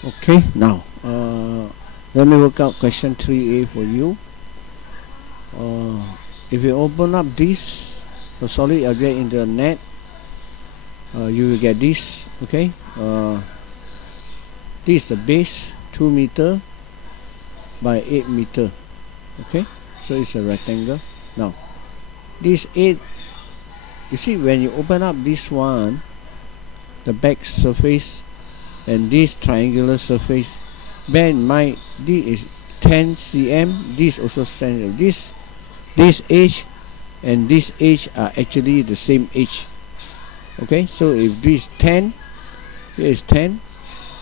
Okay, now let me work out question 3a for you. If you open up this the solid object in the net, you will get this. Okay, this is the base, 2 meter by 8 meter. Okay, so it's a rectangle. Now this 8, you see when you open up this one, the back surface and this triangular surface, bear in mind this is 10 cm, this also 10 cm. This edge and this edge are actually the same edge. Okay, so if this 10, here is 10,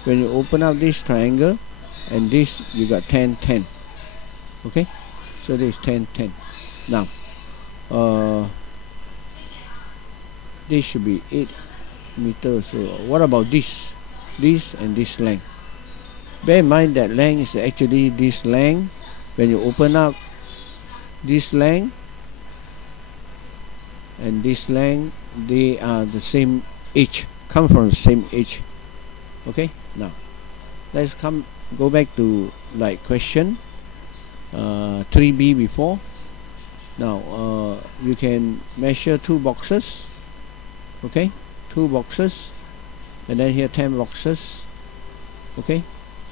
when you open up this triangle and this, you got 10 10. Okay, so this is 10 10. Now this should be 8 meters. So what about this and this length? Bear in mind that length is actually this length. When you open up this length and this length, they are the same edge, come from the same edge. Okay, now let's go back to like question 3b before. Now you can measure 2 boxes. Okay, 2 boxes, and then here 10 boxes. Okay,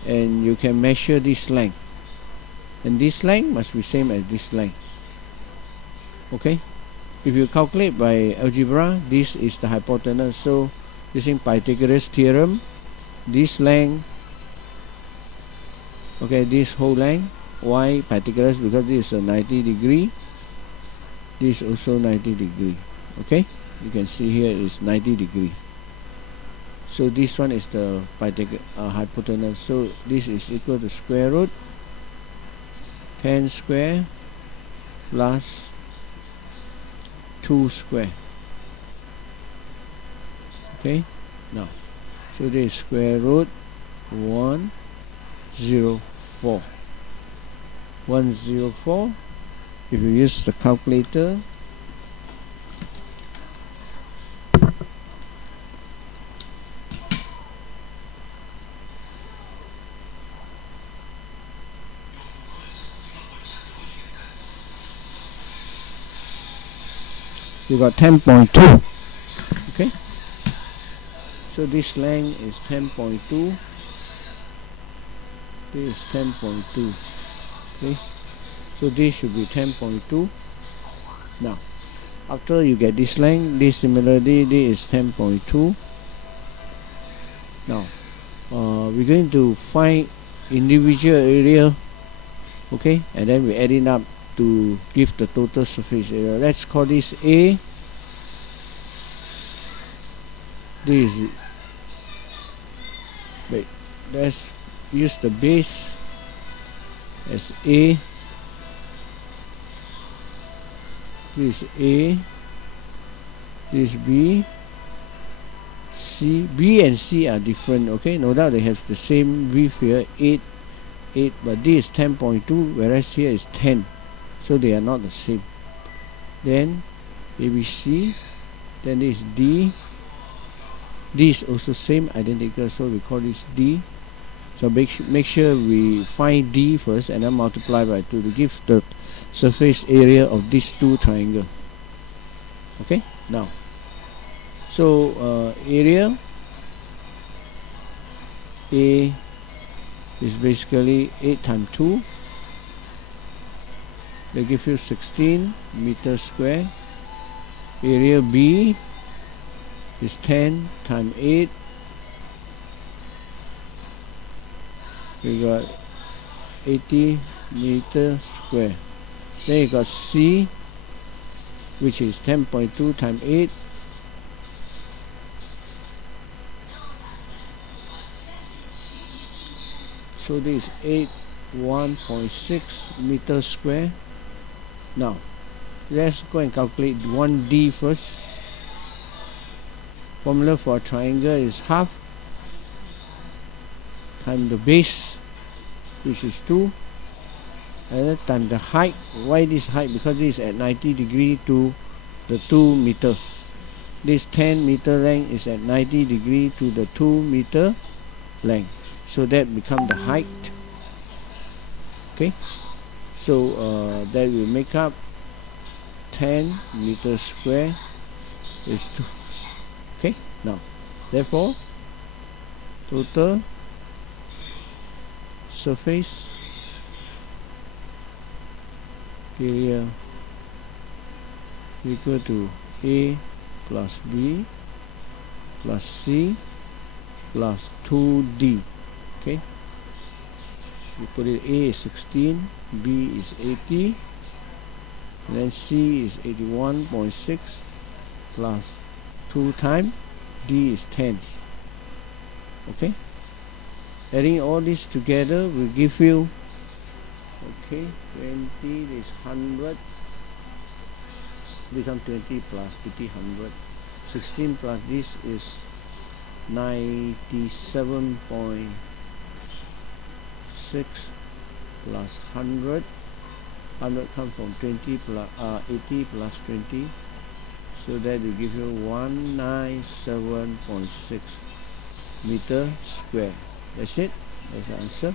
and you can measure this length, and this length must be same as this length. Okay, if you calculate by algebra, this is the hypotenuse. So using Pythagoras theorem, this length, okay, this whole length, why Pythagoras? Because this is a 90 degree, this is also 90 degree. Okay, you can see here is 90 degree. So this one is the hypotenuse. So this is equal to square root 10 square plus 2 square. Okay, now so this is square root 104. 104. If you use the calculator, you got 10.2. Okay, so this length is 10.2. This is 10.2. Okay, so this should be 10.2. Now after you get this length, this similarly, this is 10.2. Now we're going to find individual area. Okay, and then we add it up to give the total surface area. Let's call this A. This is, wait, let's use the base as A. This is A, this is B, C. B and C are different. Okay, no doubt they have the same width here, 8, but this is 10.2, whereas here is 10. So they are not the same. Then ABC, then this is D. This is also same, identical, so we call this D. So make sure we find D first and then multiply by 2 to give the surface area of these two triangles. Okay, now so area A is basically 8 times 2. They give you 16 meters square. Area B is 10 times 8. We got 80 meters square. Then you got C, which is 10.2 times 8. So this is 81.6 meters square. Now let's go and calculate 1D first. Formula for a triangle is half times the base, which is 2, and then times the height. Why this height? Because this is at 90 degree to the 2 meter. This 10 meter length is at 90 degree to the 2 meter length. so that become the height. Okay, so that will make up 10 meters square is 2. Okay, now therefore total surface area equal to A plus B plus C plus 2D. Okay, you put it, A is 16, B is 80, and then C is 81.6 plus 2 times D is 10. Okay, adding all this together will give you, okay, 20 is 100, become 20 plus 80, 100, 16 plus this is 97.6 plus 100. 100 comes from 20 plus 80 plus 20, so that will give you 197.6 meter square. That's it. That's the answer.